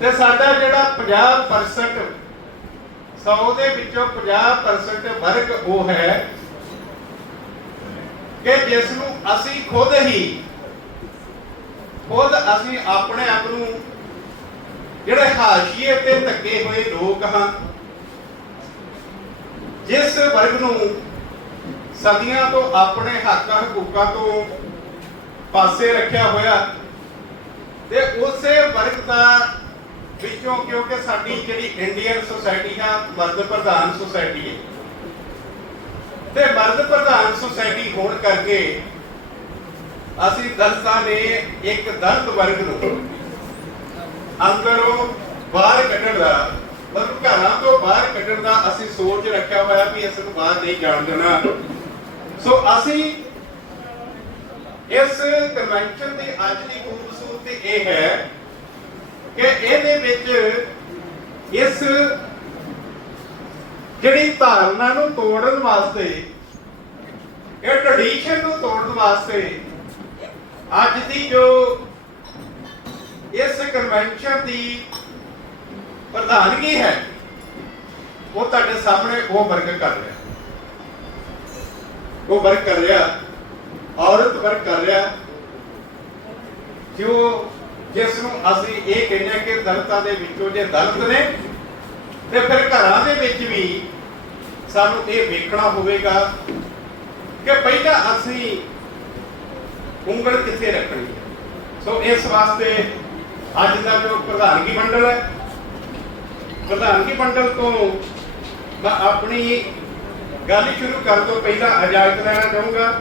ਤੇ ਸਾਡਾ ਜਿਹੜਾ 50% 100 ਦੇ ਵਿੱਚੋਂ 50% ਵਰਗ ਉਹ ਹੈ ਕਿ ਜਿਸ ਨੂੰ ਅਸੀਂ ਖੁਦ ਹੀ, ਖੁਦ ਅਸੀਂ ਆਪਣੇ ਆਪ ਨੂੰ ਜਿਹੜੇ ਹਾਸ਼ੀਏ ਤੇ ਧੱਕੇ ਹੋਏ ਲੋਕ ਹਾਂ, ਜਿਸ ਵਰਗ ਨੂੰ ਸਦੀਆਂ ਤੋਂ ਆਪਣੇ ਹੱਕਾਂ ਹਕੂਕਾਂ ਤੋਂ ਪਾਸੇ ਰੱਖਿਆ ਹੋਇਆ, ਤੇ ਉਸੇ ਵਰਗ ਦਾ ਵਿੱਚੋਂ ਕਿਉਂਕਿ ਸਾਡੀ ਜਿਹੜੀ ਇੰਡੀਅਨ ਸੋਸਾਇਟੀ ਹੈ ਮਰਦ ਪ੍ਰਧਾਨ ਸੋਸਾਇਟੀ ਹੈ ਤੇ ਮਰਦ ਪ੍ਰਧਾਨ ਸੋਸਾਇਟੀ ਹੋਣ ਕਰਕੇ ਅਸੀਂ ਦਲਤਾਂ ਨੇ ਇੱਕ ਦਲਿਤ ਵਰਗ ਨੂੰ ਅੰਦਰੋਂ ਬਾਹਰ ਕੱਢਣ ਦਾ, ਮਤਲਬ ਘਰਾਂ ਤੋਂ ਬਾਹਰ ਕੱਢਣ ਦਾ ਅਸੀਂ ਸੋਚ ਰੱਖਿਆ ਹੋਇਆ ਵੀ ਇਸ ਨੂੰ ਬਾਹਰ ਨਹੀਂ ਜਾਣ ਦੇਣਾ। ਸੋ ਅਸੀਂ ਇਸ ਕਨਵੈਨਸ਼ਨ ਦੀ ਅੱਜ ਦੀ ਖੂਬਸੂਰਤੀ ਇਹ ਹੈ ਕਿ ਇਹਦੇ ਵਿੱਚ ਇਸ ਜਿਹੜੀ ਧਾਰਨਾ ਨੂੰ ਤੋੜਨ ਵਾਸਤੇ, ਇਹ ਟ੍ਰੈਡੀਸ਼ਨ ਨੂੰ ਤੋੜਨ ਵਾਸਤੇ ਅੱਜ ਦੀ ਜੋ ਇਸ ਕਨਵੈਨਸ਼ਨ ਦੀ ਪ੍ਰਧਾਨਗੀ ਹੈ, ਉਹ ਤੁਹਾਡੇ ਸਾਹਮਣੇ ਉਹ ਵਰਕ ਕਰ ਰਿਹਾ। ਉਹ ਵਰਕ ਕਰ ਰਿਹਾ, ਔਰਤ ਵਰਕ ਕਰ ਰਿਹਾ, ਜੋ ਜਿਸ ਨੂੰ ਅਸੀਂ ਇਹ ਕਹਿੰਦੇ ਹਾਂ ਕਿ ਦਲਤਾਂ ਦੇ ਵਿੱਚੋਂ ਜੇ ਦਲਤ ਨੇ, ਤੇ ਫਿਰ ਘਰਾਂ ਦੇ ਵਿੱਚ ਵੀ ਸਾਨੂੰ ਇਹ ਵੇਖਣਾ ਹੋਵੇਗਾ ਕਿ ਪਹਿਲਾਂ ਅਸੀਂ ਉਂਗਲ ਕਿੱਥੇ ਰੱਖਣੀ ਹੈ। ਸੋ ਇਸ ਵਾਸਤੇ ਅੱਜ ਦਾ ਜੋ ਪ੍ਰਧਾਨਗੀ ਮੰਡਲ ਹੈ, ਪ੍ਰਧਾਨਗੀ ਮੰਡਲ ਤੋਂ ਮੈਂ ਆਪਣੀ ਗੱਲ ਸ਼ੁਰੂ ਕਰਨ ਤੋਂ ਪਹਿਲਾਂ ਇਜਾਜ਼ਤ ਲੈਣਾ ਚਾਹੂੰਗਾ।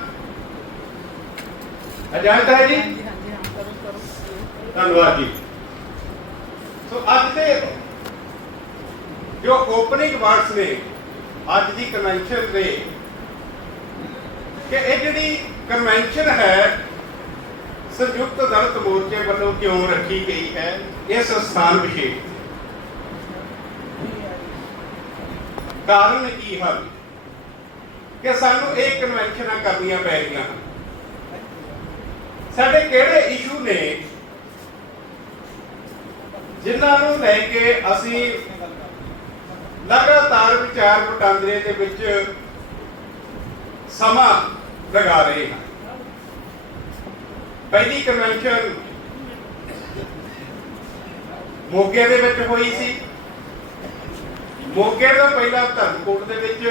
ਇਜਾਜ਼ਤ ਹੈ ਜੀ ਹਾਂਜੀ ਹਾਂਜੀ ਹਾਂ ਕਰੋ ਕਰੋ ਧੰਨਵਾਦ ਜੀ। ਸੋ ਅੱਜ ਦੇ ਜੋ ਓਪਨਿੰਗ ਵਰਡਸ ਨੇ, ਅੱਜ ਦੀ ਕਨਵੈਨਸ਼ਨ ਦੇ, ਕਿ ਇਹ ਜਿਹੜੀ ਕਨਵੈਨਸ਼ਨ ਹੈ, ਸੰਯੁਕਤ ਦਲਿਤ ਮੋਰਚੇ ਵੱਲੋਂ ਕਿਉਂ ਰੱਖੀ ਗਈ ਹੈ? ਇਸ ਸਥਾਨ ਵਿਸ਼ੇਸ਼ ਕਾਰਨ ਕੀ ਹਨ? ਕਿ ਸਾਨੂੰ ਇਹ ਕਨਵੈਨਸ਼ਨਾਂ ਕਰਨੀਆਂ ਪੈ ਰਹੀਆਂ ਹਨ। ਸਾਡੇ ਕਿਹੜੇ ਇਸ਼ੂ ਨੇ ਜਿਨ੍ਹਾਂ ਨੂੰ ਲੈ ਕੇ ਅਸੀਂ ਲਗਾਤਾਰ ਵਿਚਾਰ ਵਟਾਂਦਰੇ ਦੇ ਵਿੱਚ ਸਮਾਂ ਲਗਾ ਰਹੇ ਹਾਂ। ਪਹਿਲੀ ਕਨਵੈਨਸ਼ਨ ਮੋਗੇ ਦੇ ਵਿੱਚ ਹੋਈ ਸੀ। ਮੋਗੇ ਤੋਂ ਪਹਿਲਾਂ ਧਰਮਕੋਟ ਦੇ ਵਿੱਚ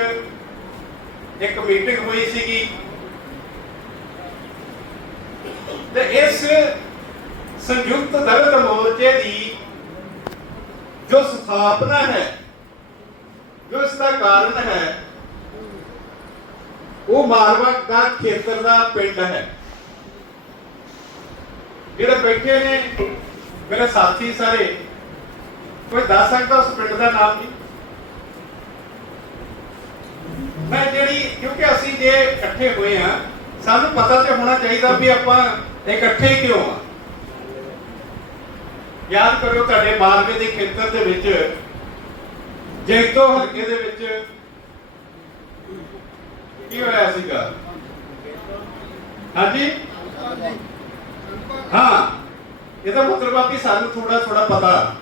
ਇੱਕ ਮੀਟਿੰਗ ਹੋਈ ਸੀਗੀ। ਤੇ ਇਸ ਸੰਯੁਕਤ ਦਲਿਤ ਮੋਰਚੇ ਦੀ ਜੋ ਸਥਾਪਨਾ ਹੈ ਜੋ ਇਸ ਦਾ ਕਾਰਨ ਹੈ, ਉਹ ਮਾਰਵਾ ਦਾ ਖੇਤਰ ਦਾ ਪਿੰਡ ਹੈ। ਜਿਹੜੇ ਬੈਠੇ ਨੇ, ਮੇਰੇ ਸਾਥੀ ਸਾਰੇ, ਕੋਈ ਦੱਸ ਸਕਦਾ ਉਸ ਪਿੰਡ ਦਾ ਨਾਮ ਜੀ? ਮੈਂ ਜਿਹੜੀ, ਕਿਉਂਕਿ ਅਸੀਂ ਜੇ ਇਕੱਠੇ ਹੋਏ ਆ ਸਾਨੂੰ ਪਤਾ ਤੇ ਹੋਣਾ ਚਾਹੀਦਾ ਵੀ ਆਪਾਂ ਇਕੱਠੇ ਕਿਉਂ ਆ ਯਾਦ ਕਰੋ ਤੁਹਾਡੇ ਮਾਲਵੇ ਦੇ ਖੇਤਰ ਦੇ ਵਿੱਚ, ਜੈਤੋ ਹਲਕੇ ਦੇ ਵਿੱਚ ਕੀ ਹੋਇਆ ਸੀਗਾ? ਹਾਂਜੀ? ਹਾਂ, ਇਹਦਾ ਮਤਲਬ ਆ ਕਿ ਸਾਨੂੰ ਥੋੜਾ ਥੋੜਾ ਪਤਾ।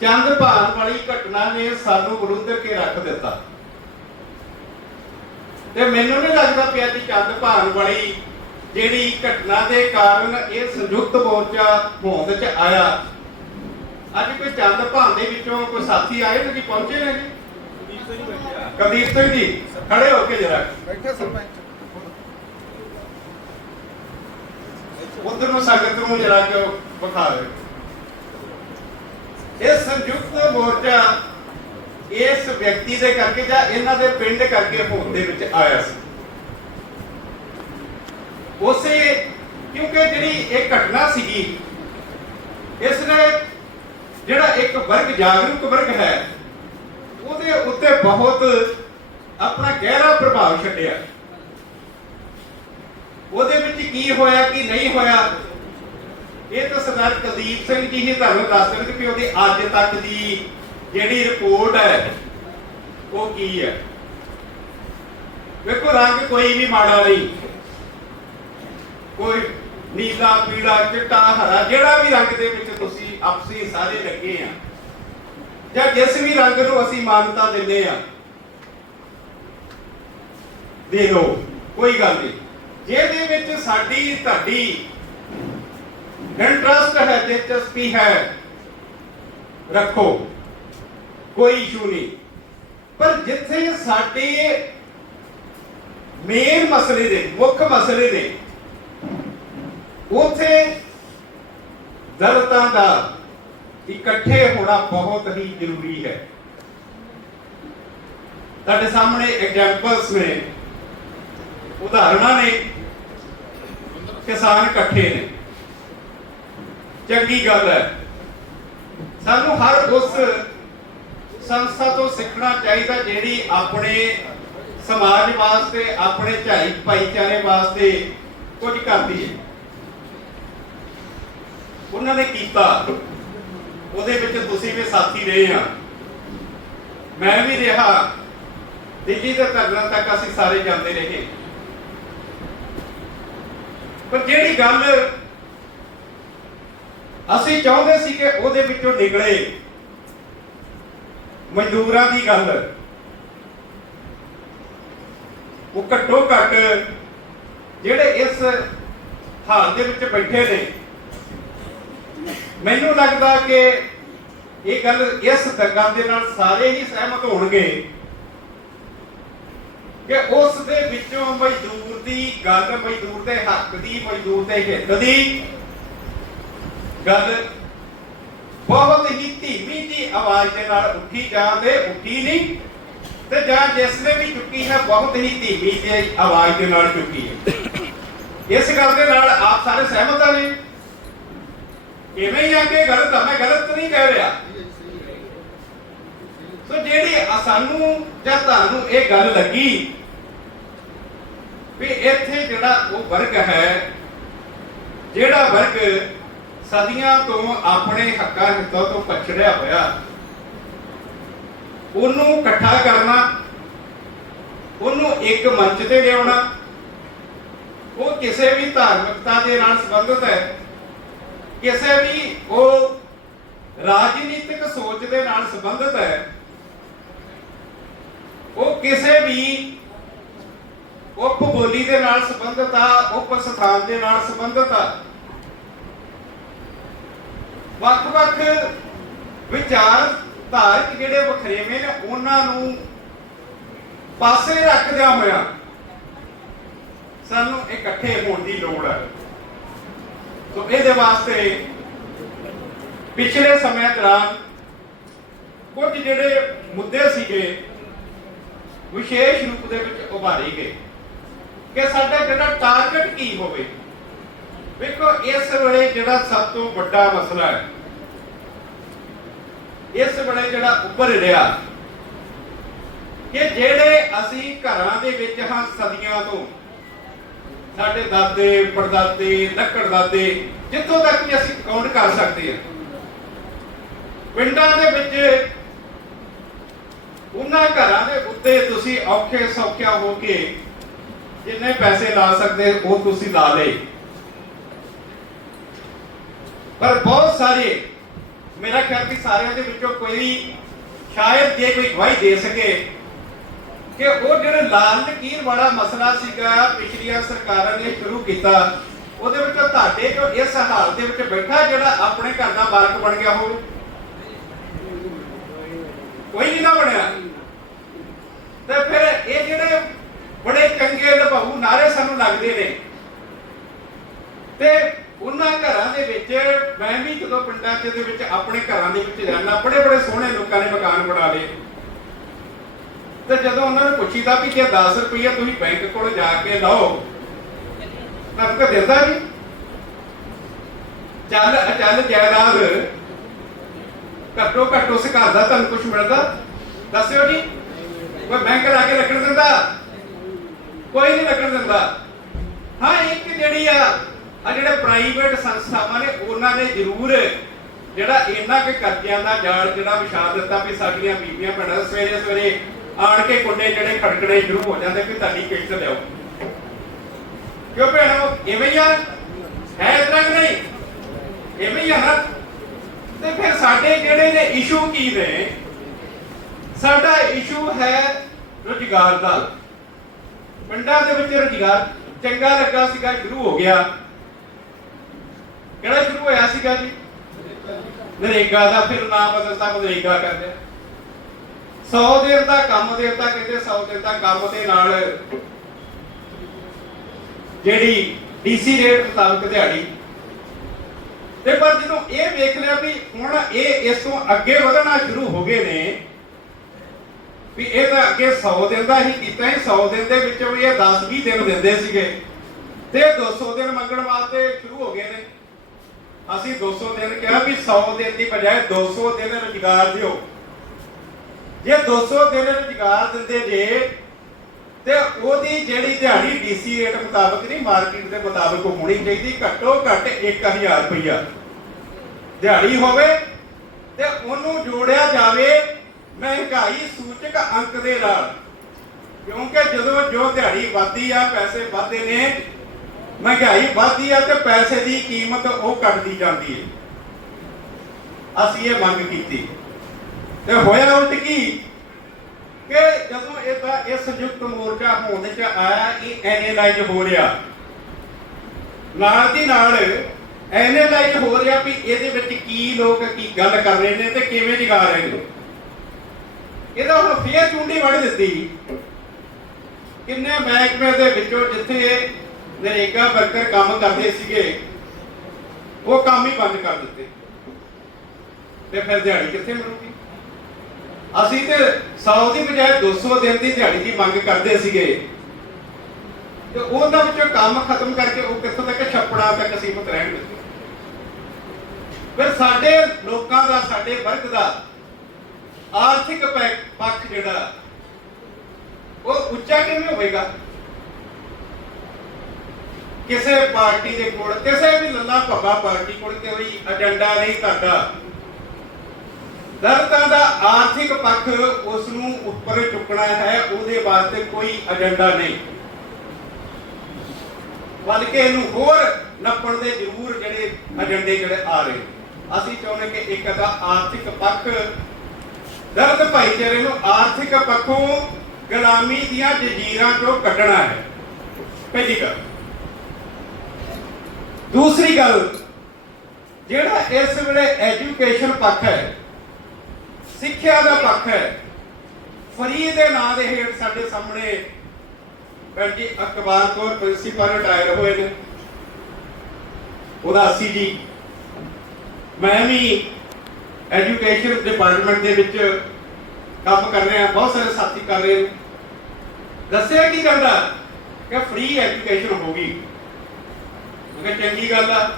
ਚੰਦ ਭਾਨ ਵਾਲੀ ਘਟਨਾ ਨੇ ਸਾਨੂੰ ਵਿਰੁੱਧ ਕੇ ਰੱਖ ਦਿੱਤਾ। ਤੇ ਮੈਨੂੰ ਨਹੀਂ ਲੱਗਦਾ ਪਿਆ ਕਿ ਚੰਦ ਭਾਨ ਵਾਲੀ ਜਿਹੜੀ ਘਟਨਾ ਦੇ ਕਾਰਨ ਇਹ ਸੰਯੁਕਤ ਮੋਰਚਾ ਹੋਂਦ ਚ ਆਇਆ। ਅੱਜ ਕੋਈ ਚੰਦ ਭਾਨ ਦੇ ਵਿੱਚੋਂ ਕੋਈ ਸਾਥੀ ਆਏ ਨੇ ਕਿ ਪਹੁੰਚੇ ਨੇ? ਜੀ ਕਦੀਪ ਸਿੰਘ ਜੀ ਖੜੇ ਹੋ ਕੇ ਜਰਾ। ਬੈਠੇ ਸਰਪੰਚ ਉਧਰ ਨੂੰ ਸੰਗਤ ਨੂੰ ਜਰਾ ਕੇ ਵਿਖਾ ਦੇ ਇਹ ਸੰਯੁਕਤ ਮੋਰਚਾ ਇਸ ਵਿਅਕਤੀ ਦੇ ਕਰਕੇ ਜਾਂ ਇਹਨਾਂ ਦੇ ਪਿੰਡ ਕਰਕੇ ਹੋਂਦ ਦੇ ਵਿੱਚ ਆਇਆ ਸੀ। ਉਸੇ, ਕਿਉਂਕਿ ਜਿਹੜੀ ਇਹ ਘਟਨਾ ਸੀਗੀ ਇਸ ਨੇ ਜਿਹੜਾ ਇੱਕ ਵਰਗ, ਜਾਗਰੂਕ ਵਰਗ ਹੈ, ਉਹਦੇ ਉੱਤੇ ਬਹੁਤ ਆਪਣਾ ਗਹਿਰਾ ਪ੍ਰਭਾਵ ਛੱਡਿਆ। ਉਹਦੇ ਵਿੱਚ ਕੀ ਹੋਇਆ, ਕੀ ਨਹੀਂ ਹੋਇਆ, ਇਹ ਤਾਂ ਸਰਦਾਰ ਕੁਲਦੀਪ ਸਿੰਘ ਜੀ ਹੀ ਤੁਹਾਨੂੰ ਦੱਸ ਸਕਦੇ ਕਿ ਉਹਦੀ ਅੱਜ ਤੱਕ ਦੀ ਜਿਹੜੀ ਰਿਪੋਰਟ ਹੈ, ਉਹ ਕੀ ਹੈ। ਵੇਖੋ, ਰੰਗ ਕੋਈ ਵੀ ਮਾੜਾ ਨਹੀਂ। ਕੋਈ ਨੀਲਾ, ਪੀਲਾ, ਚਿੱਟਾ, ਹਰਾ, ਜਿਹੜਾ ਵੀ ਰੰਗ ਦੇ ਵਿੱਚ ਤੁਸੀਂ ਆਪਸੀ ਸਾਰੇ ਲੱਗੇ ਆ, ਜਾਂ ਜਿਸ ਵੀ ਰੰਗ ਨੂੰ ਅਸੀਂ ਮਾਨਤਾ ਦਿੰਦੇ ਆ ਦੇ ਲੋ ਕੋਈ ਗੱਲ ਨਹੀਂ। ਜਿਹਦੇ ਵਿੱਚ ਸਾਡੀ, ਤੁਹਾਡੀ ਇੰਟਰਸਟ ਹੈ, ਦਿਲਚਸਪੀ ਹੈ, ਰੱਖੋ, ਕੋਈ ਇਸ਼ੂ ਨਹੀਂ। ਪਰ ਜਿੱਥੇ ਸਾਡੇ ਮੇਨ ਮਸਲੇ ਦੇ ਮੁੱਖ ਮਸਲੇ ਦੇ ਉਥੇ ਦਲਤਾਂ ਦਾ ਇਕੱਠੇ ਹੋਣਾ ਬਹੁਤ ਹੀ ਜ਼ਰੂਰੀ ਹੈ। ਤੁਹਾਡੇ ਸਾਹਮਣੇ ਐਗਜ਼ਾਮਪਲਸ ਨੇ, ਉਦਾਹਰਣਾਂ ਨੇ, ਕਿਸਾਨ ਇਕੱਠੇ ਨੇ। ਚੰਗੀ ਗੱਲ ਹੈ। ਸਾਨੂੰ ਹਰ ਉਸ ਸੰਸਥਾ ਤੋਂ ਸਿੱਖਣਾ ਚਾਹੀਦਾ ਜਿਹੜੀ ਆਪਣੇ ਸਮਾਜ ਵਾਸਤੇ, ਆਪਣੇ ਝਾਈ ਭਾਈਚਾਰੇ ਵਾਸਤੇ ਕੁਝ ਕਰਦੀ ਹੈ। ਉਹਨਾਂ ਨੇ ਕੀਤਾ। ਉਹਦੇ ਵਿੱਚ ਤੁਸੀਂ ਵੀ ਸਾਥੀ ਰਹੇ ਆ। ਮੈਂ ਵੀ ਰਿਹਾ। ਦਿੱਲੀ ਦੇ ਧਰਨਾ ਤੱਕ ਅਸੀਂ ਸਾਰੇ ਜਾਂਦੇ ਰਹੇ। ਪਰ ਜਿਹੜੀ ਗੱਲ ਅਸੀਂ ਚਾਹੁੰਦੇ ਸੀ ਕਿ ਉਹਦੇ ਵਿੱਚੋਂ ਨਿਕਲੇ, ਮਜ਼ਦੂਰਾਂ ਦੀ ਗੱਲ, ਉਹ ਘੱਟੋ ਘੱਟ ਜਿਹੜੇ ਇਸ ਹਾਲ ਦੇ ਵਿੱਚ ਬੈਠੇ ਨੇ ਮੈਨੂੰ ਲੱਗਦਾ ਕਿ ਇਹ ਗੱਲ ਇਸ ਗੱਲ ਦੇ ਨਾਲ ਸਾਰੇ ਹੀ ਸਹਿਮਤ ਹੋਣਗੇ ਕਿ ਉਸ ਦੇ ਵਿੱਚੋਂ ਮਜ਼ਦੂਰ ਦੀ ਗੱਲ, ਮਜ਼ਦੂਰ ਦੇ ਹੱਕ ਦੀ, ਮਜ਼ਦੂਰ ਦੇ ਹਿੱਤ ਦੀ ਗੱਲ ਬਹੁਤ ਹੀ ਧੀਮੀ ਜੀ ਆਵਾਜ਼ ਦੇ ਨਾਲ ਉੱਠੀ ਜਾਂਦੇ ਉੱਠੀ ਨਹੀਂ ਤੇ ਜਾਂ ਜਿਸ ਨੇ ਵੀ ਚੁੱਕੀ ਹੈ, ਬਹੁਤ ਹੀ ਧੀਮੀ ਜੀ ਆਵਾਜ਼ ਦੇ ਨਾਲ ਚੁੱਕੀ ਹੈ। ਇਸ ਗੱਲ ਦੇ ਨਾਲ ਆਪ ਸਾਰੇ ਸਹਿਮਤ ਆ ਜੀ। ਇਵੇਂ ਹੀ ਆ ਕਿ ਗਲਤ ਆ, ਮੈਂ ਗਲਤ ਨਹੀਂ ਕਹਿ ਰਿਹਾ। ਸੋ ਜਿਹੜੀ ਸਾਨੂੰ ਜਾਂ ਤੁਹਾਨੂੰ ਇਹ ਗੱਲ ਲੱਗੀ ਵੀ ਇੱਥੇ ਜਿਹੜਾ ਉਹ ਵਰਗ ਹੈ, ਜਿਹੜਾ ਵਰਗ ਸਦੀਆਂ ਤੋਂ ਆਪਣੇ ਹੱਕਾਂ ਹਿੱਤਾਂ ਤੋਂ ਪਛੜਿਆ ਹੋਇਆ, ਉਹਨੂੰ ਇਕੱਠਾ ਕਰਨਾ, ਉਹਨੂੰ ਇੱਕ ਮੰਚ ਤੇ ਲਿਆਉਣਾ, ਉਹ ਕਿਸੇ ਵੀ ਧਾਰਮਿਕਤਾ ਦੇ ਨਾਲ ਸੰਬੰਧਿਤ ਹੈ। ਕਿਸੇ ਵੀ ਉਹ ਰਾਜਨੀਤਿਕ ਸੋਚ ਦੇ ਨਾਲ ਸੰਬੰਧਿਤ ਹੈ, ਉਹ ਕਿਸੇ ਵੀ ਉਪ ਬੋਲੀ ਦੇ ਨਾਲ ਸੰਬੰਧਿਤ ਆ, ਉਪ ਸਥਾਨ ਦੇ ਨਾਲ ਸੰਬੰਧਿਤ ਆ। ਵੱਖ-ਵੱਖ ਵਿਚਾਰ ਧਾਰਕ ਜਿਹੜੇ ਵਖਰੇਵੇਂ ਨੇ, ਉਹਨਾਂ ਨੂੰ ਪਾਸੇ ਰੱਖਦਿਆਂ ਹੋਇਆ ਸਾਨੂੰ ਇਕੱਠੇ ਹੋਣ ਦੀ ਲੋੜ ਹੈ। ਸੋ ਇਹਦੇ ਵਾਸਤੇ ਪਿਛਲੇ ਸਮੇਂ ਦੌਰਾਨ ਕੁਝ ਜਿਹੜੇ ਮੁੱਦੇ ਸੀਗੇ ਵਿਸ਼ੇਸ਼ ਰੂਪ ਦੇ ਵਿੱਚ ਉਭਾਰੇ ਗਏ ਕਿ ਸਾਡਾ ਜਿਹੜਾ ਟਾਰਗੇਟ ਕੀ ਹੋਵੇ। ਵੇਖੋ, ਇਸ ਵੇਲੇ ਜਿਹੜਾ ਸਭ ਤੋਂ ਵੱਡਾ ਮਸਲਾ ਹੈ, ਇਸ ਵੇਲੇ ਜਿਹੜਾ ਉੱਪਰ ਰਿਹਾ ਕਿ ਜਿਹੜੇ ਅਸੀਂ ਘਰਾਂ ਦੇ ਵਿੱਚ ਹਾਂ, ਸਦੀਆਂ ਤੋਂ ਸਾਡੇ ਦਾਦੇ, ਪੜਦਾਦੇ ਲੱਕੜ ਦਾਦੇ ਜਿੱਥੋਂ ਤੱਕ ਵੀ ਅਸੀਂ ਕਾਊਂਟ ਕਰ ਸਕਦੇ ਹਾਂ, ਪਿੰਡਾਂ ਦੇ ਵਿੱਚ ਉਹਨਾਂ ਘਰਾਂ ਦੇ ਉੱਤੇ ਤੁਸੀਂ ਔਖੇ ਸੌਖਿਆ ਹੋ ਕੇ ਜਿੰਨੇ ਪੈਸੇ ਲਾ ਸਕਦੇ ਉਹ ਤੁਸੀਂ ਲਾ ਲਏ। ਪਰ ਬਹੁਤ ਸਾਰੇ, ਮੇਰਾ ਖਿਆਲ ਕਿ ਸਾਰਿਆਂ ਦੇ ਵਿੱਚੋਂ ਕੋਈ ਸ਼ਾਇਦ ਜੇ ਕੋਈ ਗਵਾਹੀ ਦੇ ਸਕੇ ਕਿ ਉਹ ਜਿਹੜੇ ਲਾਲ ਨਕੀਰ ਵਾਲਾ ਮਸਲਾ ਸੀਗਾ ਪਿਛਲੀਆਂ ਸਰਕਾਰਾਂ ਨੇ ਸ਼ੁਰੂ ਕੀਤਾ, ਉਹਦੇ ਵਿੱਚ ਤੁਹਾਡੇ ਜੋ ਇਸ ਹਾਲ ਦੇ ਵਿੱਚ ਬੈਠਾ ਜਿਹੜਾ ਆਪਣੇ ਘਰ ਦਾ ਮਾਲਕ ਬਣ ਗਿਆ ਹੋਵੇ ਕੋਈ ਨਹੀਂ ਨਾ ਬਣਿਆ। ਤੇ ਫਿਰ ਇਹ ਜਿਹੜੇ ਬੜੇ ਚੰਗੇ ਲਭਾਊ ਨਾਰੇ ਸਾਨੂੰ ਲੱਗਦੇ ਨੇ। ਤੇ ਉਹਨਾਂ ਘਰਾਂ ਦੇ ਵਿੱਚ ਮੈਂ ਵੀ ਜਦੋਂ ਪਿੰਡਾਂ ਚ ਦੇ ਵਿੱਚ ਆਪਣੇ ਘਰਾਂ ਦੇ ਵਿੱਚ ਰਹਿਣਾ ਬੜੇ ਬੜੇ ਸੋਹਣੇ ਲੋਕਾਂ ਨੇ ਮਕਾਨ ਬਣਾ ਲਏ। ਤੇ ਜਦੋਂ ਉਹਨਾਂ ਨੂੰ ਪੁੱਛੀਦਾ ਵੀ ਜੇ 10 ਰੁਪਏ ਤੁਸੀਂ ਬੈਂਕ ਕੋਲ ਜਾ ਕੇ ਲਾਓ, ਤਾਂ ਕੋ ਦਿੰਦਾ ਨਹੀਂ। ਚੱਲ ਚੱਲ ਜਾਇਦਾਦ ਘੱਟੋ ਘੱਟ ਉਸ ਘਰ ਦਾ ਤੁਹਾਨੂੰ ਕੁਝ ਮਿਲਦਾ? ਦੱਸਿਓ ਜੀ। ਕੋਈ ਬੈਂਕ ਲਾ ਕੇ ਰੱਖਣ ਦਿੰਦਾ? ਕੋਈ ਨਹੀਂ ਰੱਖਣ ਦਿੰਦਾ। ਹਾਂ, ਇੱਕ ਜਿਹੜੀ ਆ ਆ ਜਿਹੜੇ ਪ੍ਰਾਈਵੇਟ ਸੰਸਥਾਵਾਂ ਨੇ, ਉਹਨਾਂ ਨੇ ਜ਼ਰੂਰ ਜਿਹੜਾ ਇੰਨਾ ਕਿ ਕਰਜ਼ਿਆਂ ਦਾ ਜਾਲ ਜਿਹੜਾ ਵਿਛਾ ਦਿੱਤਾ ਵੀ ਸਾਡੀਆਂ ਬੀਬੀਆਂ ਭੈਣਾਂ ਸਵੇਰੇ ਸਵੇਰੇ ਆਣ ਕੇ ਕੁੰਡੇ ਜਿਹੜੇ ਖੜਕਣੇ ਸ਼ੁਰੂ ਹੋ ਜਾਂਦੇ ਵੀ ਤੁਹਾਡੀ ਕਿਸ਼ਤ ਲਿਆਓ। ਕਿਉਂ ਭੈਣੋ, ਇਵੇਂ ਹੀ ਆ? ਹੈ ਇਸ ਨਹੀਂ? ਇਵੇਂ ਹੀ ਆ ਨਾ? ਸਾਡੇ ਜਿਹੜੇ ਨੇ ਇਸ਼ੂ ਕੀ ਨੇ? ਸਾਡਾ ਇਸ਼ੂ ਹੈ ਰੁਜ਼ਗਾਰ ਦਾ। ਪਿੰਡਾਂ ਦੇ ਵਿੱਚ ਰੁਜ਼ਗਾਰ ਚੰਗਾ ਲੱਗਾ ਸੀਗਾ, ਸ਼ੁਰੂ ਹੋ ਗਿਆ। ਕਿਹੜਾ ਸ਼ੁਰੂ ਹੋਇਆ ਸੀਗਾ ਜੀ? ਨਰੇਗਾ ਦਾ, ਫਿਰ ਨਾਮ ਬਦਲਤਾ ਨਰੇਗਾ ਕਰਦੇ 100 ਦਿਨ ਦਾ ਕੰਮ ਦੇ ਕਹਿੰਦੇ 100 ਦਿਨ ਦਾ ਕੰਮ ਦੇ ਨਾਲ ਜਿਹੜੀ ਡੀਸੀ ਰੇਟ ਮੁਤਾਬਕ ਦਿਹਾੜੀ। ਤੇ ਪਰ ਜਦੋਂ ਇਹ ਵੇਖ ਲਿਆ ਵੀ ਹੁਣ ਇਹ ਇਸ ਤੋਂ ਅੱਗੇ ਵਧਣਾ ਸ਼ੁਰੂ ਹੋ ਗਏ ਨੇ, ਵੀ ਇਹ ਤਾਂ ਅੱਗੇ 100 ਦਿਨ ਦਾ ਹੀ ਕੀਤਾ ਹੀ 100 ਦਿਨ ਦੇ ਵਿੱਚੋਂ ਵੀ ਇਹ 10 20 ਦਿਨ ਦਿੰਦੇ ਸੀਗੇ। ਤੇ 200 ਦਿਨ ਮੰਗਣ ਵਾਸਤੇ ਸ਼ੁਰੂ ਹੋ ਗਏ ਨੇ। ਅਸੀਂ 200 ਦਿਨ ਕਿਹਾ ਵੀ 100 ਦਿਨ ਦੀ ਬਜਾਏ 200 ਦਿਨ ਰੁਜ਼ਗਾਰ ਦਿਓ। ਜੇ 200 ਦਿਨ ਰੁਜ਼ਗਾਰ ਦਿੰਦੇ ਜੇ, ਤੇ ਉਹਦੀ ਜਿਹੜੀ ਦਿਹਾੜੀ ਡੀਸੀ ਰੇਟ ਮੁਤਾਬਕ ਨਹੀਂ, ਮਾਰਕੀਟ ਦੇ ਮੁਤਾਬਕ ਹੋਣੀ ਚਾਹੀਦੀ, ਘੱਟੋ ਘੱਟ 1000 ਰੁਪਇਆ ਦਿਹਾੜੀ ਹੋਵੇ ਤੇ ਉਹਨੂੰ ਜੋੜਿਆ ਜਾਵੇ ਮਹਿੰਗਾਈ ਸੂਚਕ ਅੰਕ ਦੇ ਨਾਲ। ਕਿਉਂਕਿ ਜਦੋਂ ਜੋ ਦਿਹਾੜੀ ਵੱਧਦੀ ਆ, ਪੈਸੇ ਵੱਧਦੇ ਨੇ, ਮਹਿੰਗਾਈ ਵੱਧਦੀ ਆ ਤੇ ਪੈਸੇ ਦੀ ਕੀਮਤ ਉਹ ਘਟਦੀ ਜਾਂਦੀ ਹੈ ਅਸੀਂ ਇਹ ਮੰਗ ਕੀਤੀ। ਤੇ ਹੋਇਆ ਉਲਟ ਕੀ? ਕਿ ਜਦੋਂ ਇਹਦਾ ਇਹ ਸੰਯੁਕਤ ਮੋਰਚਾ ਹੋਂਦ ਚ ਆਇਆ, ਇਹ ਐਨੇਲਾਈਜ਼ ਹੋ ਰਿਹਾ। ਨਾਲ ਦੀ ਨਾਲ ਐਨੇਲਾਈਜ਼ ਹੋ ਰਿਹਾ ਵੀ ਇਹਦੇ ਵਿੱਚ ਕੀ ਲੋਕ ਕੀ ਗੱਲ ਕਰ ਰਹੇ ਨੇ ਤੇ ਕਿਵੇਂ ਨਿਗਾ ਰਹੇ ਨੇ। ਇਹਦਾ ਹੁਣ ਫੇਰ ਚੁੰਡੀ ਵੜ ਦਿੱਤੀ। ਕਿੰਨੇ ਮਹਿਕਮੇ ਦੇ ਵਿੱਚੋਂ ਜਿੱਥੇ ਨਰੇਗਾ ਵਰਕਰ ਕੰਮ ਕਰਦੇ ਸੀਗੇ, ਉਹ ਕੰਮ ਹੀ ਬੰਦ ਕਰ ਦਿੱਤੇ। ਤੇ ਫਿਰ ਦਿਹਾੜੀ ਕਿੱਥੇ ਮਿਲੂਗੀ? ਅਸੀਂ ਤੇ 100 ਦੀ ਬਜਾਏ 200 ਦਿਨ ਦੀ ਦਿਹਾੜੀ ਦੀ ਮੰਗ ਕਰਦੇ ਸੀਗੇ। ਤੇ ਉਹਨਾਂ ਵਿੱਚੋਂ ਕੰਮ ਖਤਮ ਕਰਕੇ ਉਹ ਕਿੱਥੋਂ ਤੱਕ ਛੱਪੜਾ ਤੱਕ ਸੀਮਤ ਰਹਿਣਗੇ ਫਿਰ ਸਾਡੇ ਲੋਕਾਂ ਦਾ, ਸਾਡੇ ਵਰਗ ਦਾ ਆਰਥਿਕ ਪੱਖ ਜਿਹੜਾ, ਉਹ ਉੱਚਾ ਕਿਵੇਂ ਹੋਵੇਗਾ? ਕਿਸੇ ਪਾਰਟੀ ਦੇ ਕੋਲ, ਕਿਸੇ ਵੀ ਲੱਲਾ ਭੱਬਾ ਪਾਰਟੀ ਕੋਲ ਕੋਈ ਏਜੰਡਾ ਨਹੀਂ ਤੁਹਾਡਾ। ਦਰਤਾਂ ਦਾ ਆਰਥਿਕ ਪੱਖ ਉਸ ਨੂੰ ਉੱਪਰ ਚੁੱਕਣਾ ਹੈ, ਉਹਦੇ ਵਾਸਤੇ ਕੋਈ ਏਜੰਡਾ ਨਹੀਂ। ਬਲਕਿ ਇਹਨੂੰ ਹੋਰ ਨੱਪਣ ਦੇ ਜ਼ਰੂਰ ਜਿਹੜੇ ਏਜੰਡੇ ਜਿਹੜੇ ਆ ਰਹੇ। ਅਸੀਂ ਚਾਹੁੰਦੇ ਕਿ ਇੱਕ ਦਾ ਆਰਥਿਕ ਪੱਖ, ਦਰਦ ਭਾਈਚਾਰੇ ਨੂੰ ਆਰਥਿਕ ਪੱਖੋਂ ਗੁਲਾਮੀ ਦੀਆਂ ਜਜ਼ੀਰਾਂ ਚੋਂ ਕੱਢਣਾ ਹੈ। ਪਹਿਲੀ ਗੱਲ। ਦੂਸਰੀ ਗੱਲ, ਜਿਹੜਾ ਇਸ ਵੇਲੇ ਐਜੂਕੇਸ਼ਨ ਪੱਖ ਹੈ ਸਿੱਖਿਆ ਦਾ ਪੱਖ ਹੈ। ਫਰੀ ਦੇ ਨਾਂ ਦੇ ਹੇਠ ਸਾਡੇ ਸਾਹਮਣੇ ਭੈਣ ਜੀ ਅਕਬਾਰ ਕੌਰ ਪ੍ਰਿੰਸੀਪਲ ਰਿਟਾਇਰ ਹੋਏ ਨੇ। ਉਦਾਸੀ ਜੀ। ਮੈਂ ਵੀ ਐਜੂਕੇਸ਼ਨ ਡਿਪਾਰਟਮੈਂਟ ਦੇ ਵਿੱਚ ਕੰਮ ਕਰ ਰਿਹਾ, ਬਹੁਤ ਸਾਰੇ ਸਾਥੀ ਕਰ ਰਹੇ ਨੇ। ਦੱਸਿਆ ਕੀ ਕਰਦਾ ਕਿ ਫ੍ਰੀ ਐਜੂਕੇਸ਼ਨ ਹੋ ਗਈ। ਮੈਂ ਕਿਹਾ ਚੰਗੀ ਗੱਲ ਆ।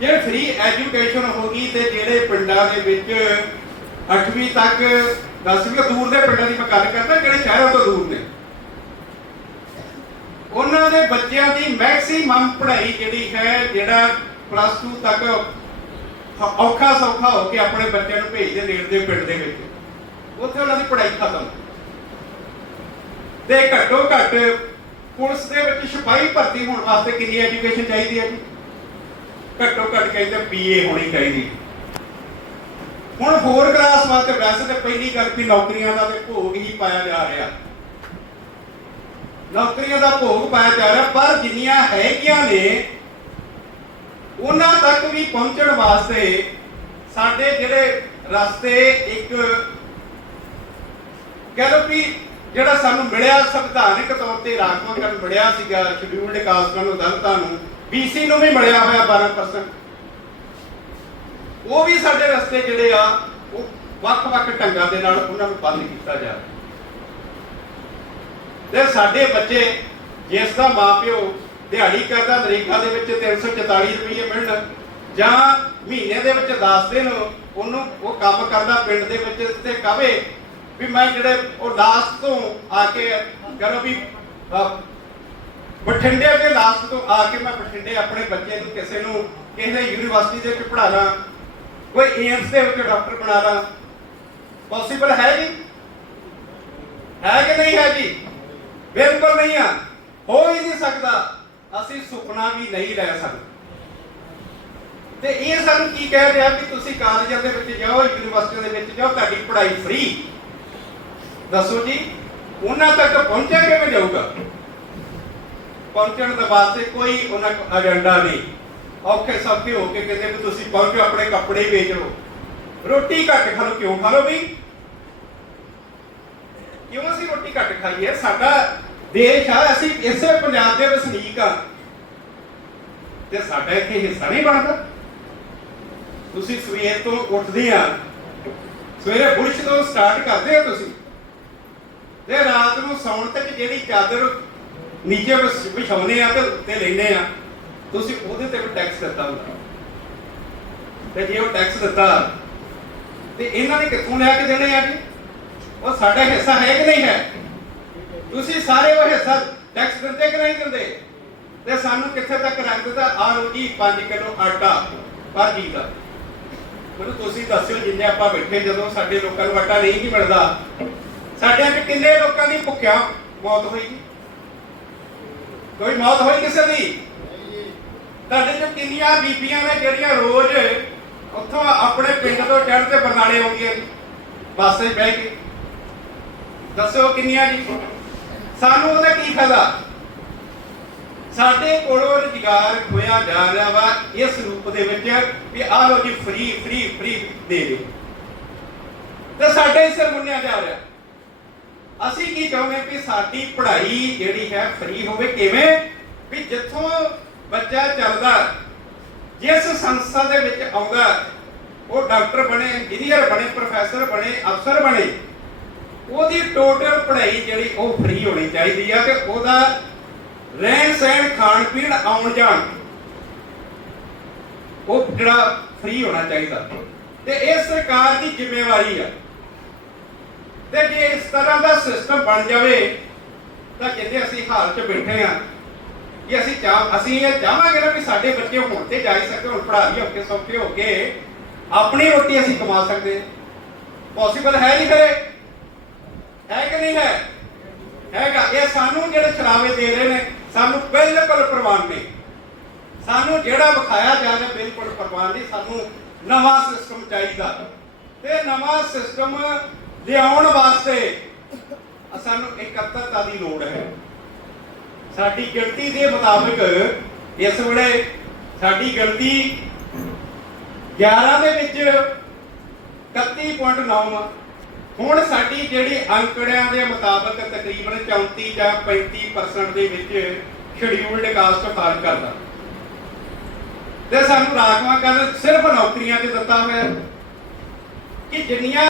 ਜੇ ਫ੍ਰੀ ਐਜੂਕੇਸ਼ਨ ਹੋ ਗਈ ਤੇ ਜਿਹੜੇ ਪਿੰਡਾਂ ਦੇ ਵਿੱਚ 8ਵੀਂ ਤੱਕ 10ਵੀਂ ਤੋਂ ਦੂਰ ਦੇ ਪਿੰਡਾਂ ਦੀ ਮੈਂ ਗੱਲ ਕਰਦਾ, ਜਿਹੜੇ ਸ਼ਹਿਰਾਂ ਤੋਂ ਦੂਰ ਨੇ। ਉਹਨਾਂ ਦੇ ਬੱਚਿਆਂ ਦੀ ਮੈਕਸਿਮਮ ਪੜ੍ਹਾਈ ਜਿਹੜੀ ਹੈ, ਜਿਹੜਾ ਪਲੱਸ 2 ਤੱਕ ਔਖਾ ਸੌਖਾ ਹੋ ਕੇ ਆਪਣੇ ਬੱਚਿਆਂ ਨੂੰ ਭੇਜਦੇ ਨੇੜੇ ਦੇ ਪਿੰਡ ਦੇ ਵਿੱਚ। ਉੱਥੇ ਉਹਨਾਂ ਦੀ ਪੜ੍ਹਾਈ ਖਤਮ। ਤੇ ਘੱਟੋ ਘੱਟ ਪੁਲਿਸ ਦੇ ਵਿੱਚ ਸਿਪਾਹੀ ਭਰਤੀ ਹੋਣ ਵਾਸਤੇ ਕਿੰਨੀ ਐਜੂਕੇਸ਼ਨ ਚਾਹੀਦੀ ਹੈ ਜੀ? ਘੱਟੋ ਘੱਟ ਕਹਿੰਦੇ ਬੀਏ ਹੋਣੀ ਚਾਹੀਦੀ। ਹੈ ਹੁਣ ਹੋਰ ਕਲਾਸ ਵਾਸਤੇ ਵੈਸੇ ਤਾਂ ਪਹਿਲੀ ਗੱਲ ਵੀ ਨੌਕਰੀਆਂ ਦਾ ਤੇ ਭੋਗ ਹੀ ਪਾਇਆ ਜਾ ਰਿਹਾ। ਨੌਕਰੀਆਂ ਦਾ ਭੋਗ ਪਾਇਆ ਜਾ ਰਿਹਾ, ਪਰ ਜਿੰਨੀਆਂ ਹੈਗੀਆਂ ਨੇ, ਉਹਨਾਂ ਤੱਕ ਵੀ ਪਹੁੰਚਣ ਵਾਸਤੇ ਸਾਡੇ ਜਿਹੜੇ ਰਸਤੇ ਇੱਕ ਕਹਿ ਲਓ ਵੀ ਜਿਹੜਾ ਸਾਨੂੰ ਮਿਲਿਆ ਸੰਵਿਧਾਨਿਕ ਤੌਰ ਤੇ ਰਾਖਵਾਂਕਰਨ ਮਿਲਿਆ ਸੀਗਾ ਸ਼ਡਿਊਲਡ ਕਾਸਟਾਂ ਨੂੰ, ਦਲਿਤਾਂ ਨੂੰ ਬੀਸੀ ਨੂੰ ਵੀ ਮਿਲਿਆ ਹੋਇਆ 12% ਉਹ ਵੀ ਸਾਡੇ ਰਸਤੇ ਜਿਹੜੇ ਆ, ਉਹ ਵੱਖ-ਵੱਖ ਢੰਗਾਂ ਦੇ ਨਾਲ ਉਹਨਾਂ ਨੂੰ ਬੰਦ ਕੀਤਾ ਜਾ ਤੇ ਸਾਡੇ ਬੱਚੇ ਜਿਸ ਦਾ ਮਾਪਿਓ ਦਿਹਾੜੀ ਕਰਦਾ ਅਮਰੀਕਾ ਦੇ ਵਿੱਚ 344 ਰੁਪਏ ਮਿਲਣ, ਜਾਂ ਮਹੀਨੇ ਦੇ ਵਿੱਚ 10 ਦਿਨ ਉਹਨੂੰ ਉਹ ਕੰਮ ਕਰਦਾ ਪਿੰਡ ਦੇ ਵਿੱਚ ਤੇ ਕਵੇ ਵੀ ਮੈਂ ਜਿਹੜੇ ਉਹ ਲਾਸਟ ਤੋਂ ਆ ਕੇ ਕਰੋ ਵੀ ਬਠਿੰਡੇ ਦੇ ਲਾਸਟ ਤੋਂ ਆ ਕੇ ਮੈਂ ਬਠਿੰਡੇ ਆਪਣੇ ਬੱਚੇ ਨੂੰ, ਕਿਸੇ ਨੂੰ ਕਿਸੇ ਯੂਨੀਵਰਸਿਟੀ ਦੇ ਵਿੱਚ ਪੜ੍ਹਾਣਾ ਕੋਈ ਏਮਸ ਦੇ ਵਿੱਚ ਡਾਕਟਰ ਬਣਾ ਦਾਂ। ਪੋਸੀਬਲ ਹੈ ਜੀ? ਹੈ ਕਿ ਨਹੀਂ ਹੈ ਜੀ? ਬਿਲਕੁਲ ਨਹੀਂ ਆ। ਹੋ ਹੀ ਨਹੀਂ ਸਕਦਾ। ਅਸੀਂ ਸੁਪਨਾ ਵੀ ਨਹੀਂ ਲੈ ਸਕਦੇ। ਤੇ ਇਹ ਸਾਨੂੰ ਕੀ ਕਹਿ ਰਿਹਾ ਕਿ ਤੁਸੀਂ ਕਾਲਜਾਂ ਦੇ ਵਿੱਚ ਜਾਓ, ਯੂਨੀਵਰਸਿਟੀਆਂ ਦੇ ਵਿੱਚ ਜਾਓ, ਤੁਹਾਡੀ ਪੜ੍ਹਾਈ ਫ੍ਰੀ ਦੱਸੋ ਜੀ, ਉਹਨਾਂ ਤੱਕ ਪਹੁੰਚਿਆ ਕਿਵੇਂ ਜਾਊਗਾ? ਪਹੁੰਚਣ ਦੇ ਵਾਸਤੇ ਕੋਈ ਉਹਨਾਂ ਕੋਲ ਏਜੰਡਾ ਨਹੀਂ। ਔਖੇ ਸੌਖੇ ਹੋ ਕੇ ਕਹਿੰਦੇ ਵੀ ਤੁਸੀਂ ਪਹੁੰਚੋ ਆਪਣੇ ਕੱਪੜੇ ਵੇਚ ਲਓ। ਰੋਟੀ ਘੱਟ ਖਾ ਲਓ, ਕਿਉਂ ਖਾ ਲਓ ਵੀ ਕਿਉਂ ਅਸੀਂ ਰੋਟੀ ਘੱਟ ਖਾਈਏ? ਸਾਡਾ ਦੇਸ਼ ਆ, ਅਸੀਂ ਇਸੇ ਪੰਜਾਬ ਦੇ ਵਸਨੀਕ ਆ। ਤੇ ਸਾਡਾ ਇੱਥੇ ਹਿੱਸਾ ਨਹੀਂ ਬਣਦਾ। ਤੁਸੀਂ ਸਵੇਰ ਤੋਂ ਉੱਠਦੇ ਆ, ਸਵੇਰੇ ਬੁਰਸ਼ ਤੋਂ ਸਟਾਰਟ ਕਰਦੇ ਆ ਤੁਸੀਂ। ਤੇ ਰਾਤ ਨੂੰ ਸੌਣ ਤੱਕ ਜਿਹੜੀ ਚਾਦਰ ਨੀਚੇ ਵਿਛ- ਵਿਛਾਉਂਦੇ ਆ ਤੇ ਉੱਤੇ ਲੈਂਦੇ ਆ। ਤੁਸੀਂ ਉਹਦੇ ਤੇ ਵੀ ਟੈਕਸ ਦਿੱਤਾ ਹੁੰਦਾ ਤੇ ਜੇ ਉਹ ਟੈਕਸ ਦਿੱਤਾ, ਤੇ ਇਹਨਾਂ ਨੇ ਕਿੱਥੋਂ ਲਿਆ ਕੇ ਦੇਣੇ ਆ ਜੀ? ਉਹ ਸਾਡਾ ਹਿੱਸਾ ਹੈ ਕਿ ਨਹੀਂ ਹੈ? ਤੁਸੀਂ ਸਾਰੇ ਉਹ ਹਿੱਸਾ ਟੈਕਸ ਦਿੰਦੇ ਕਿ ਨਹੀਂ ਦਿੰਦੇ? ਤੇ ਸਾਨੂੰ ਕਿੱਥੇ ਤੱਕ ਰੱਖ ਦਿੱਤਾ? ਆ ਲਓ ਜੀ 5 ਕਿਲੋ ਆਟਾ। ਪਰ ਜੀ ਦਾ ਮੈਨੂੰ ਤੁਸੀਂ ਦੱਸਿਓ, ਜਿੰਨੇ ਆਪਾਂ ਬੈਠੇ ਜਦੋਂ ਸਾਡੇ ਲੋਕਾਂ ਨੂੰ ਆਟਾ ਨਹੀਂ ਜੀ ਮਿਲਦਾ। ਸਾਡੇ ਵਿੱਚ ਕਿੰਨੇ ਲੋਕਾਂ ਦੀ ਭੁੱਖਿਆ ਮੌਤ ਹੋਈ ਕੋਈ ਮੌਤ ਹੋਈ ਕਿਸੇ ਦੀ? ਤੁਹਾਡੇ ਚ ਕਿੰਨੀਆਂ ਬੀਬੀਆਂ ਨੇ ਜਿਹੜੀਆਂ ਰੋਜ਼ ਉੱਥੋਂ ਆਪਣੇ ਪਿੰਡ ਤੋਂ ਚੜ੍ਹ ਤੇ ਬਰਨਾਲੇ ਆਉਂਦੀਆਂ ਬੱਸ 'ਤੇ ਬਹਿ ਕੇ। ਦੱਸੋ ਕਿੰਨੀਆਂ ਜੀ? ਸਾਨੂੰ ਉਹਦਾ ਕੀ ਫਾਇਦਾ? ਸਾਡੇ ਕੋਲੋਂ ਰੁਜ਼ਗਾਰ ਖੋਇਆ ਜਾ ਰਿਹਾ ਵਾ ਇਸ ਰੂਪ ਦੇ ਵਿੱਚ ਵੀ ਆਹ ਲੋ ਜੀ ਫ੍ਰੀ ਫ੍ਰੀ ਫ੍ਰੀ ਦੇ ਦਿਓ। ਤੇ ਸਾਡੇ ਸਿਰ ਮੁੰਨਿਆ ਜਾ ਰਿਹਾ। ਅਸੀਂ ਕੀ ਚਾਹੁੰਦੇ ਕਿ ਸਾਡੀ ਪੜ੍ਹਾਈ ਜਿਹੜੀ ਹੈ ਫ੍ਰੀ ਹੋਵੇ? ਕਿਵੇਂ? ਵੀ ਜਿੱਥੋਂ ਬੱਚਾ ਚੱਲਦਾ ਜਿਸ ਸੰਸਥਾ ਦੇ ਵਿੱਚ ਆਉਂਦਾ ਉਹ ਡਾਕਟਰ ਬਣੇ ਇੰਜੀਨੀਅਰ ਬਣੇ ਪ੍ਰੋਫੈਸਰ ਬਣੇ, ਅਫਸਰ ਬਣੇ, ਉਹਦੀ ਟੋਟਲ ਪੜ੍ਹਾਈ ਜਿਹੜੀ ਉਹ ਫ੍ਰੀ ਹੋਣੀ ਚਾਹੀਦੀ ਆ ਤੇ ਉਹਦਾ ਰਹਿਣ ਸਹਿਣ, ਖਾਣ ਪੀਣ, ਆਉਣ ਜਾਣ, ਉਹ ਜਿਹੜਾ ਫ੍ਰੀ ਹੋਣਾ ਚਾਹੀਦਾ। ਤੇ ਇਹ ਸਰਕਾਰ ਦੀ ਜ਼ਿੰਮੇਵਾਰੀ ਆ। ਤੇ ਜੇ ਇਸ ਤਰ੍ਹਾਂ ਦਾ ਸਿਸਟਮ ਬਣ ਜਾਵੇ, ਤਾਂ ਜਿੱਥੇ ਅਸੀਂ ਹਾਲ 'ਚ ਬੈਠੇ ਆ ਕਿ ਅਸੀਂ ਚਾਹ ਅਸੀਂ ਇਹ ਚਾਹਾਂਗੇ ਨਾ ਵੀ ਸਾਡੇ ਬੱਚੇ ਹੁਣ ਤੇ ਜਾ ਹੀ ਸਕਦੇ, ਹੁਣ ਪੜ੍ਹਾ ਲਈ ਹੋ ਕੇ ਸੌਖੇ ਹੋ ਕੇ ਆਪਣੀ ਰੋਟੀ ਅਸੀਂ ਕਮਾ ਸਕਦੇ ਪੋਸੀਬਲ ਹੈ ਨਹੀਂ ਕਰੇ ਹੈ ਕਿ ਨਹੀਂ ਹੈ? ਹੈਗਾ। ਇਹ ਸਾਨੂੰ ਜਿਹੜੇ ਛਲਾਵੇ ਦੇ ਰਹੇ ਨੇ, ਸਾਨੂੰ ਬਿਲਕੁਲ ਪ੍ਰਵਾਨ ਨਹੀਂ। ਸਾਨੂੰ ਜਿਹੜਾ ਵਿਖਾਇਆ ਜਾ ਰਿਹਾ ਬਿਲਕੁਲ ਪ੍ਰਵਾਨ ਨਹੀਂ। ਸਾਨੂੰ ਨਵਾਂ ਸਿਸਟਮ ਚਾਹੀਦਾ। ਤੇ ਨਵਾਂ ਸਿਸਟਮ ਲਿਆਉਣ ਵਾਸਤੇ ਸਾਨੂੰ ਇਕੱਤਰਤਾ ਦੀ ਲੋੜ ਹੈ। ਸਾਡੀ ਗਿਣਤੀ ਦੇ ਮੁਤਾਬਕ ਇਸ ਵੇਲੇ ਸਾਡੀ ਗਿਣਤੀ 11 ਦੇ ਵਿੱਚ 31.9 ਆ। ਹੁਣ ਸਾਡੀ ਜਿਹੜੀ ਅੰਕੜਿਆਂ ਦੇ ਮੁਤਾਬਕ ਤਕਰੀਬਨ 34 ਜਾਂ 35% ਦੇ ਵਿੱਚ ਸ਼ਡਿਊਲਡ ਕਾਸਟ ਫਾਰ ਕਰਦਾ। ਤੇ ਸਾਨੂੰ ਰਾਖਵਾਂ ਕਰਨ ਸਿਰਫ ਨੌਕਰੀਆਂ 'ਚ ਦਿੱਤਾ ਹੋਇਆ ਕਿ ਜਿੰਨੀਆਂ